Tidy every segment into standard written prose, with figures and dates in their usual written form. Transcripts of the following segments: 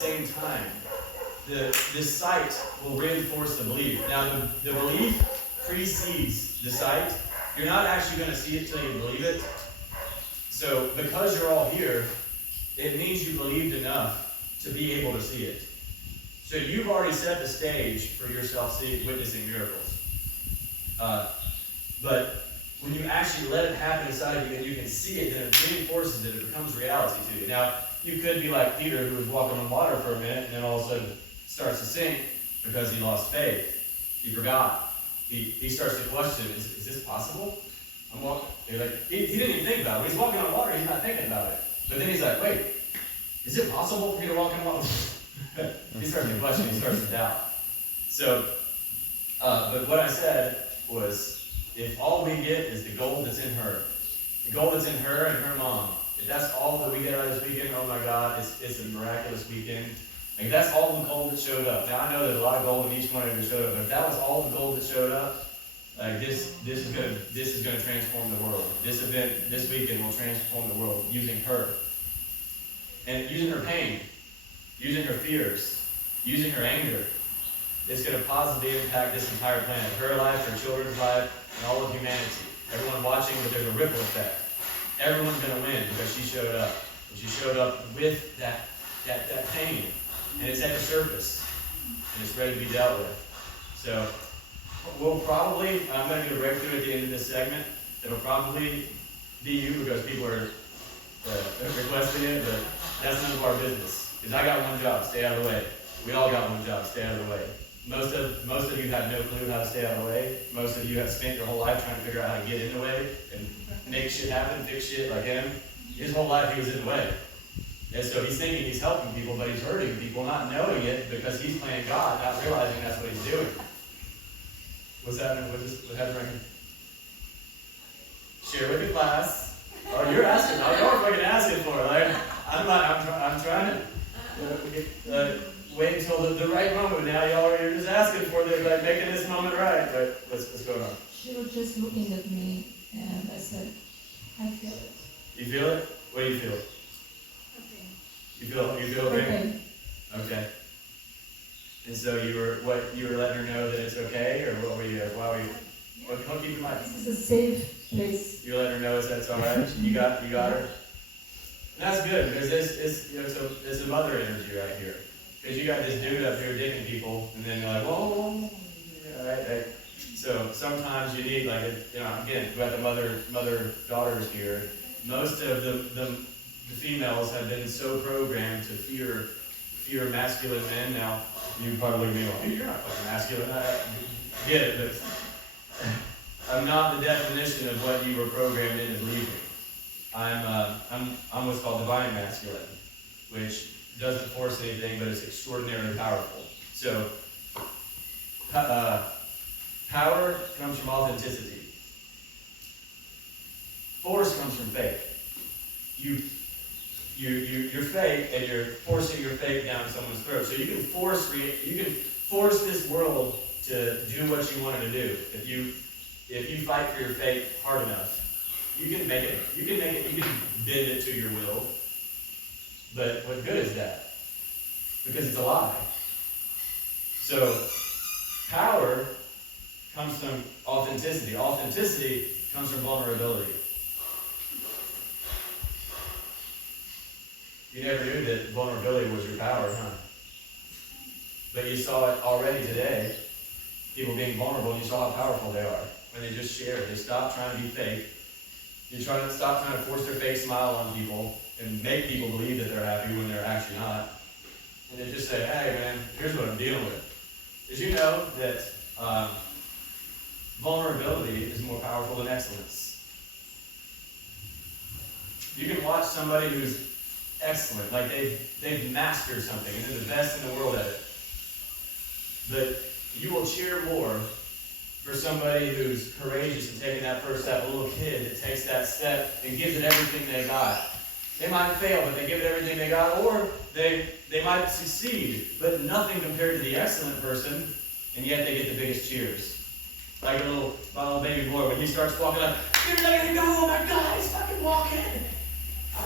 same time, the sight will reinforce the belief. Now, the belief precedes the sight. You're not actually going to see it till you believe it. So, because you're all here, it means you believed enough to be able to see it. So you've already set the stage for yourself witnessing miracles. But when you actually let it happen inside of you and you can see it, then it reinforces it. It becomes reality to you. Now, you could be like Peter, who was walking on water for a minute and then all of a sudden starts to sink because he lost faith. He forgot. He starts to question, is this possible? I'm walking. He didn't even think about it. When he's walking on water, he's not thinking about it. But then he's like, wait, is it possible for me to walk on water? He starts to question, he starts to doubt. So, but what I said was, if all we get is the gold that's in her, the gold that's in her and her mom, if that's all that we get out of this weekend, oh my God, it's a miraculous weekend. Like, that's all the gold that showed up. Now, I know there's a lot of gold in each one of you that showed up, but if that was all the gold that showed up, like this is gonna transform the world. This event, this weekend, will transform the world using her. And using her pain, using her fears, using her anger. It's going to positively impact this entire planet. Her life, her children's life, and all of humanity. Everyone watching, but there's a ripple effect. Everyone's going to win because she showed up. And she showed up with that pain. And it's at the surface. And it's ready to be dealt with. So, we'll probably, I'm going to get a breakthrough at the end of this segment. It'll probably be you because people are requesting it, but that's none of our business. Because I got one job, stay out of the way. We all got one job, stay out of the way. Most of you have no clue how to stay out of the way. Most of you have spent your whole life trying to figure out how to get in the way and make shit happen, fix shit like him. His whole life he was in the way. And so he's thinking he's helping people, but he's hurting people, not knowing it because he's playing God, not realizing that's what he's doing. What's happening? What happened right here? Share with the class. Oh, you're asking. Oh, you're fucking asking for it. Like, I'm trying to wait until the right moment. Now you're just asking for it, like making this moment right. But what's going on? She was just looking at me, and I said, I feel it. You feel it? What do you feel? Okay. You feel okay? Okay. And so you were letting her know that it's okay, or what were you? Why were you? What keep in mind? This is a safe place. You're letting her know that's all right. You got her. And that's good because it's a mother energy right here. Because you got this dude up here digging people, and then you're like, whoa, yeah, right. So sometimes you need, like, again, we got the mother daughters here. Most of the females have been so programmed to fear masculine men. Now you probably be like, you're not fucking masculine. I get it, but I'm not the definition of what you were programmed into believing. I'm what's called divine masculine, which doesn't force anything, but it's extraordinarily powerful. So, power comes from authenticity. Force comes from faith. You're fake, and you're forcing your faith down someone's throat. So you can force this world to do what you want it to do. If you fight for your faith hard enough, you can make it. You can bend it to your will. But what good is that? Because it's a lie. So, power comes from authenticity. Authenticity comes from vulnerability. You never knew that vulnerability was your power, huh? But you saw it already today. People being vulnerable, and you saw how powerful they are when they just share. They stop trying to be fake. You stop trying to force their fake smile on people and make people believe that they're happy when they're actually not. And they just say, hey man, here's what I'm dealing with. Did you know that vulnerability is more powerful than excellence? You can watch somebody who's excellent, like they've mastered something and they're the best in the world at it. But you will cheer more for somebody who's courageous and taking that first step, a little kid that takes that step and gives it everything they got. They might fail, but they give it everything they got, or they might succeed, but nothing compared to the excellent person, and yet they get the biggest cheers. Like my little baby boy, when he starts walking up, give it everything, oh my God, he's fucking walking.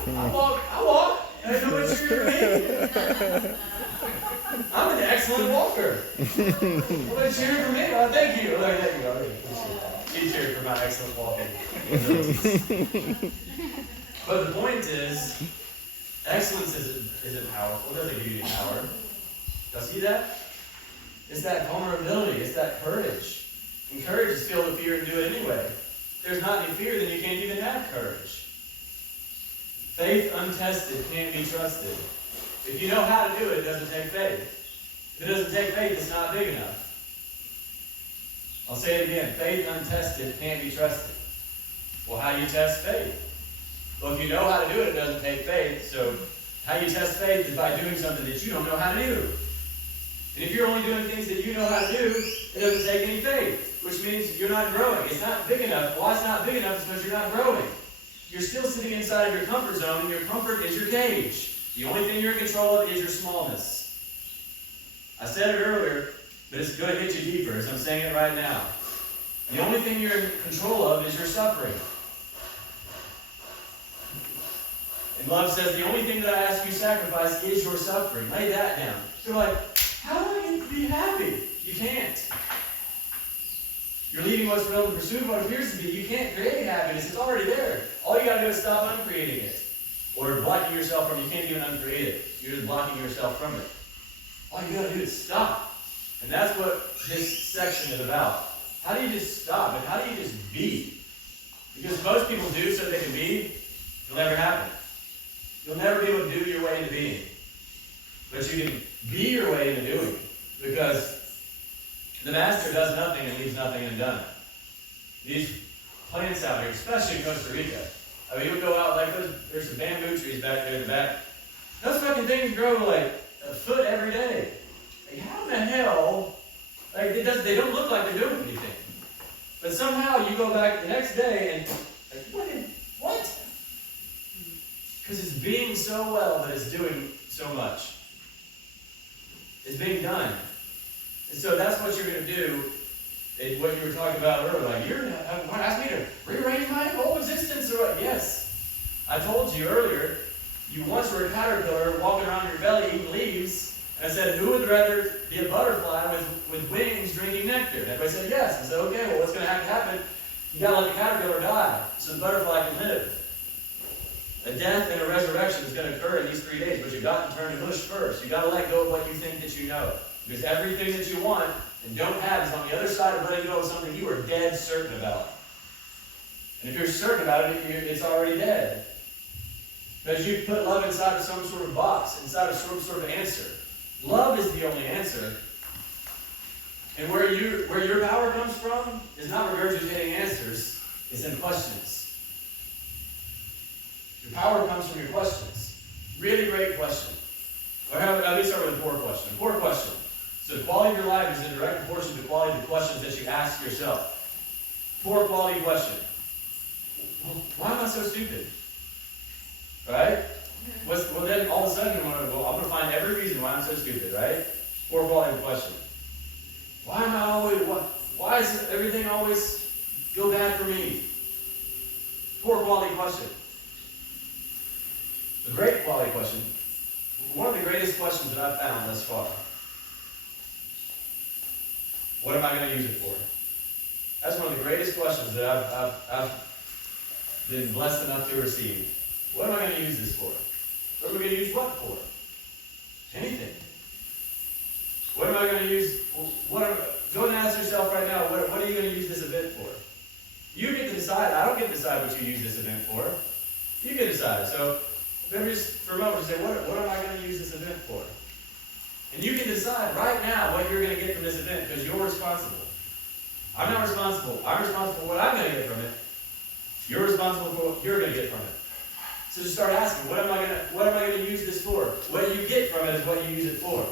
I walk, And I know what cheering for me. I'm an excellent walker. Well, they cheering for me. Oh, thank you. Oh, there you go. Okay, appreciate it. She cheered for my excellent walking abilities. But the point is, excellence isn't powerful. It doesn't give you any power. Y'all see that? It's that vulnerability. It's that courage. And courage is feel the fear and do it anyway. If there's not any fear, then you can't even have courage. Faith untested can't be trusted. If you know how to do it, it doesn't take faith. If it doesn't take faith, it's not big enough. I'll say it again. Faith untested can't be trusted. Well, how do you test faith? Well, if you know how to do it, it doesn't take faith. So how you test faith is by doing something that you don't know how to do. And if you're only doing things that you know how to do, it doesn't take any faith, which means you're not growing. It's not big enough. Why it's not big enough is because you're not growing. You're still sitting inside of your comfort zone, and your comfort is your cage. The only thing you're in control of is your smallness. I said it earlier, but it's going to hit you deeper, as I'm saying it right now. The only thing you're in control of is your suffering. And love says, the only thing that I ask you to sacrifice is your suffering. Lay that down. You're like, how do I get to be happy? You can't. You're leaving what's real in pursuit of what appears to be. You can't create happiness. It's already there. All you got to do is stop uncreating it. Or blocking yourself from it. You can't even uncreate it. You're just blocking yourself from it. All you got to do is stop. And that's what this section is about. How do you just stop? And how do you just be? Because most people do so they can be. It'll never happen. You'll never be able to do your way into being. But you can be your way into doing. Because the master does nothing and leaves nothing undone. These plants out here, especially in Costa Rica. I mean, you'll go out like there's some bamboo trees back there in the back. Those fucking things grow like a foot every day. Like, how in the hell? Like, they don't look like they're doing anything. But somehow you go back the next day and, like, what? Because it's being so well that it's doing so much. It's being done. And so that's what you're going to do, what you were talking about earlier. Like, you're going to ask me to rearrange my whole existence or what? Yes. I told you earlier, you once were a caterpillar walking around your belly eating leaves, and I said, who would rather be a butterfly with wings drinking nectar? And everybody said yes. I said, okay, well, what's going to have to happen? You got to let the caterpillar die so the butterfly can live. A death and a resurrection is going to occur in these 3 days, but you've got to turn to mush first. You've got to let go of what you think that you know. Because everything that you want and don't have is on the other side of letting go of something you are dead certain about. And if you're certain about it, it's already dead. Because you've put love inside of some sort of box, inside of some sort of answer. Love is the only answer. And where your power comes from is not regurgitating answers, it's in questions. Your power comes from your questions. Really great question. Let me start with a poor question. A poor question. So the quality of your life is in direct proportion to the quality of the questions that you ask yourself. Poor quality question. Why am I so stupid? Right? Well, then all of a sudden, I'm going to find every reason why I'm so stupid, right? Poor quality question. Why am I always, why does everything always go bad for me? Poor quality question. The great quality question. One of the greatest questions that I've found thus far. What am I going to use it for? That's one of the greatest questions that I've been blessed enough to receive. What am I going to use this for? What am I going to use what for? Anything. What am I going to use? Go and ask yourself right now, what are you going to use this event for? You get to decide. I don't get to decide what you use this event for. You get to decide. So maybe just for a moment, say, what am I going to use this event for? And you can decide right now what you're going to get from this event because you're responsible. I'm not responsible. I'm responsible for what I'm going to get from it. You're responsible for what you're going to get from it. So just start asking, what am I going to use this for? What you get from it is what you use it for.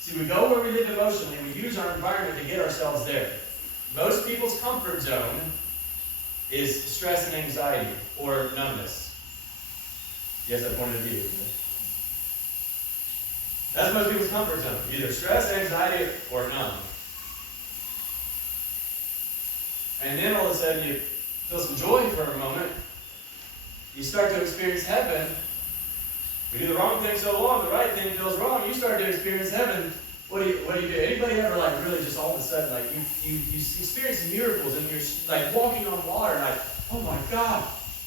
See, we go where we live emotionally, and we use our environment to get ourselves there. Most people's comfort zone is stress and anxiety or numbness. Yes, I pointed at you. That's most people's comfort zone. Either stress, anxiety, or numb. And then all of a sudden you feel some joy for a moment. You start to experience heaven. We do the wrong thing so long, the right thing feels wrong. You start to experience heaven. What do you do? Anybody ever like really just all of a sudden like you experience miracles and you're like walking on water, like, oh my God.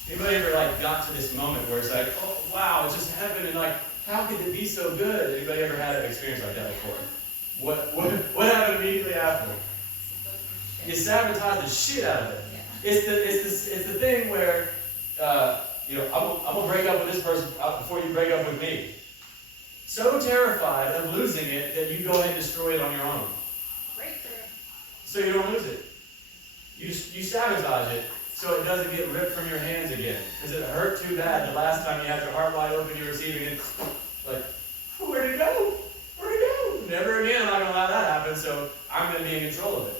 Anybody ever like got to this moment where it's like, oh wow, it's just heaven, and like, how could it be so good? Anybody ever had an experience like that before? What happened immediately after? You sabotage the shit out of it. Yeah. It's the thing where I'm gonna break up with this person before you break up with me. So terrified of losing it that you go ahead and destroy it on your own. Breakthrough. So you don't lose it. You sabotage it so it doesn't get ripped from your hands again. Because it hurt too bad the last time you had your heart wide open, you're receiving it. Like, where'd it go? Where'd it go? Never again am I going to allow that to happen, so I'm going to be in control of it.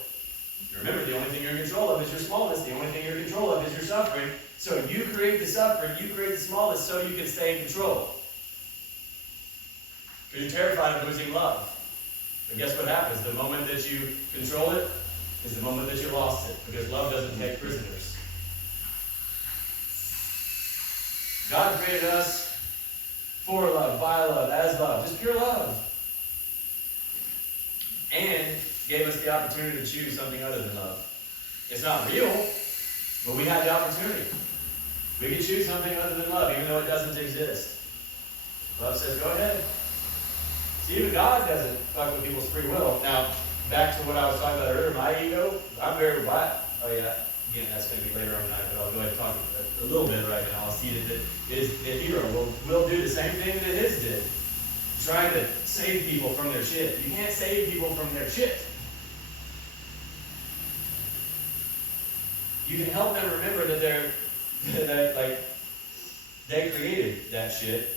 Remember, the only thing you're in control of is your smallness. The only thing you're in control of is your suffering. So you create the suffering, you create the smallness so you can stay in control. Because you're terrified of losing love. But guess what happens? The moment that you control it is the moment that you lost it. Because love doesn't take prisoners. God created us for love, by love, as love. Just pure love. And gave us the opportunity to choose something other than love. It's not real, but we have the opportunity. We can choose something other than love, even though it doesn't exist. Love says, go ahead. See, even God doesn't fuck with people's free will. Now, back to what I was talking about earlier, my ego, I'm very black. Oh yeah, again, that's going to be later on tonight, but I'll go ahead and talk a little bit right now. I'll see that the hero will do the same thing that his did. Trying to save people from their shit. You can't save people from their shit. You can help them remember that they created that shit,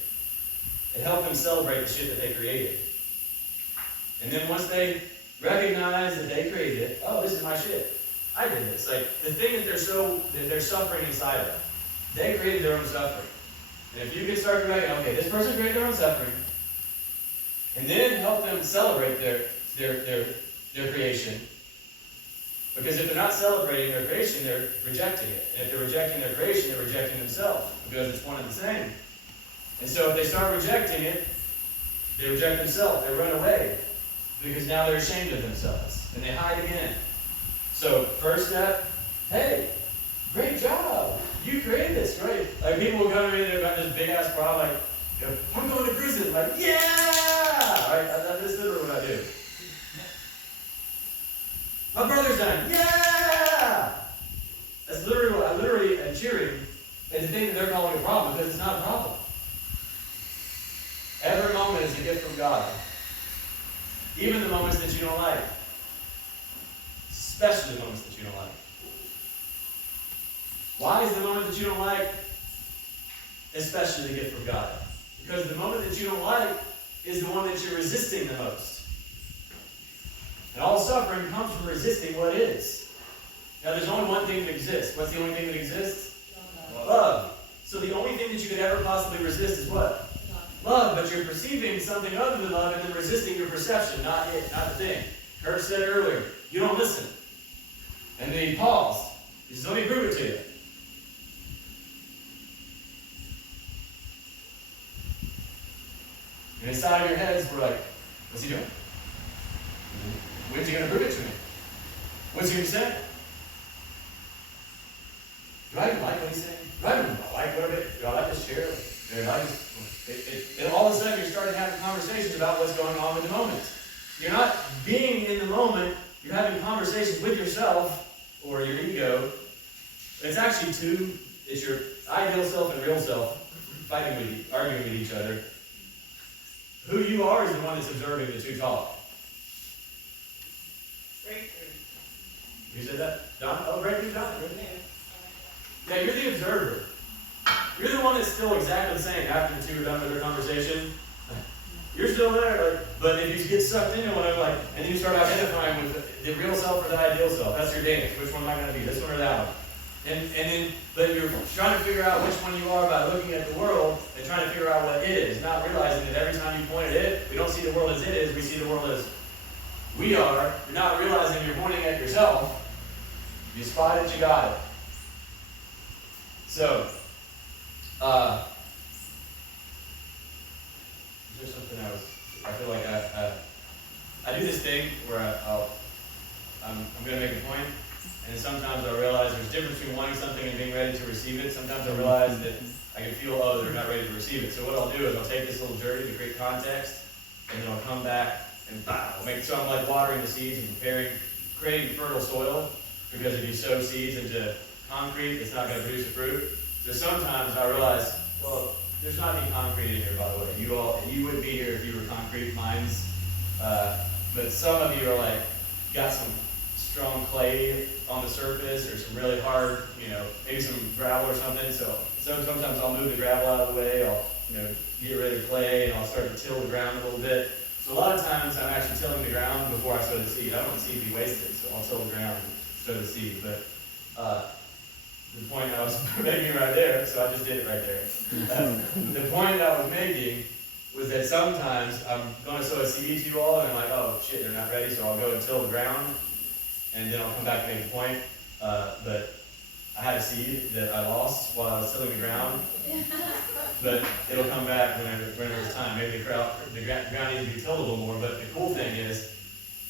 and help them celebrate the shit that they created. And then once they recognize that they created it, oh, this is my shit. I did this. Like the thing that they're suffering inside of, they created their own suffering. And if you can start to recognize, okay, this person created their own suffering, and then help them celebrate their creation. Because if they're not celebrating their creation, they're rejecting it. And if they're rejecting their creation, they're rejecting themselves, because it's one and the same. And so if they start rejecting it, they reject themselves, they run away, because now they're ashamed of themselves, and they hide again. So first step, hey, great job. You created this, great. Like people will come to me, they've got this big ass problem, like, I'm going to prison. Like, yeah! Right? That's literally what I do. My brother's dying. Yeah! That's literally what I literally am cheering at the thing that they're calling a problem, because it's not a problem. Every moment is a gift from God. Even the moments that you don't like. Especially the moments that you don't like. Why is the moment that you don't like especially the gift from God? Because the moment that you don't like is the one that you're resisting the most. And all suffering comes from resisting what is. Now there's only one thing that exists. What's the only thing that exists? Love. So the only thing that you could ever possibly resist is what? Love. But you're perceiving something other than love and then resisting your perception, not it, not the thing. Kurt said earlier, you don't listen. And then he paused. He says, let me prove it to you. And inside of your heads, we're like, what's he doing? When's he going to prove it to me? What's he going to say? Do I even like what he's saying? Do I even like what it? Do I like this chair? Do I like this? And all of a sudden, you're starting to have conversations about what's going on with the moment. You're not being in the moment. You're having conversations with yourself or your ego. It's actually two. It's your ideal self and real self fighting arguing with each other. Who you are is the one that's observing the two talk. Breakthrough. Who said that? Don? Oh, breakthrough, Don? Yeah, you're the observer. You're the one that's still exactly the same after the two are done with their conversation. You're still there, like, but if you get sucked into one, like, and then you start identifying with the real self or the ideal self, that's your dance. Which one am I going to be? This one or that one? But you're trying to figure out which one you are by looking at the world and trying to figure out what it is, not realizing that every time you point at it, we don't see the world as it is, we see the world as we are. You're not realizing you're pointing at yourself. You spot it, you got it. So, there's something else. I feel like I do this thing where I'm going to make a point, and sometimes I realize there's a difference between wanting something and being ready to receive it. Sometimes I realize that I can feel, oh, they're not ready to receive it. So what I'll do is I'll take this little journey to create context, and then I'll come back and I'll make it so I'm like watering the seeds and creating fertile soil, because if you sow seeds into concrete, it's not going to produce a fruit. So sometimes I realize, well, there's not any concrete in here, by the way. You wouldn't be here if you were concrete minds. But some of you are like, got some strong clay on the surface, or some really hard, maybe some gravel or something. So sometimes I'll move the gravel out of the way. I'll, get rid of clay, and I'll start to till the ground a little bit. So a lot of times I'm actually tilling the ground before I sow the seed. I don't want the seed to be wasted, so I'll till the ground and sow the seed. But the point I was making right there, so I just did it right there. The point I was making was that sometimes I'm going to sow a seed to you all, and I'm like, oh shit, they're not ready, so I'll go and till the ground, and then I'll come back and make a point. But I had a seed that I lost while I was tilling the ground, but it'll come back whenever it's time. Maybe the ground needs to be tilled a little more, but the cool thing is,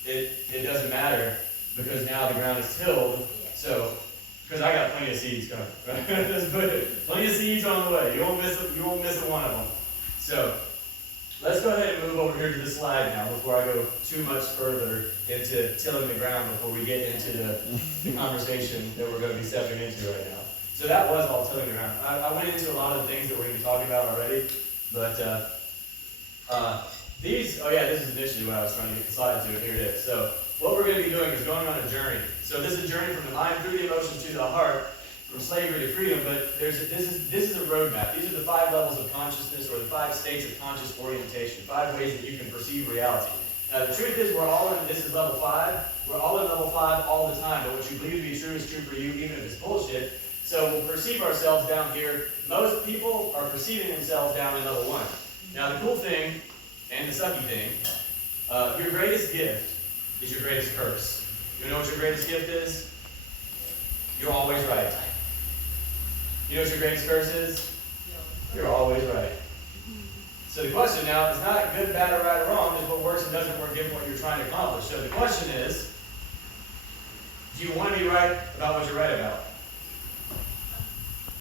it doesn't matter, because now the ground is tilled, so, because I got plenty of seeds coming, right? Just put it, plenty of seeds on the way. You won't miss a one of them. So, let's go ahead and move over here to the slide now before I go too much further into tilling the ground, before we get into the conversation that we're going to be stepping into right now. So that was all tilling the ground. I went into a lot of the things that we're going to be talking about already, but this is initially what I was trying to get the slide to. Here it is. So what we're going to be doing is going on a journey. So this is a journey from the mind through the emotions to the heart, from slavery to freedom, but this is a roadmap. These are the 5 levels of consciousness, or the 5 states of conscious orientation, 5 ways that you can perceive reality. Now the truth is, this is level 5, we're all in level 5 all the time, but what you believe to be true is true for you, even if it's bullshit. So we'll perceive ourselves down here. Most people are perceiving themselves down in level 1. Now the cool thing, and the sucky thing, your greatest gift is your greatest curse. You know what your greatest gift is? You're always right. You know what your greatest curse is? You're always right. So the question now is not good, bad, or right, or wrong. It's what works and doesn't work given what you're trying to accomplish. So the question is, do you want to be right about what you're right about?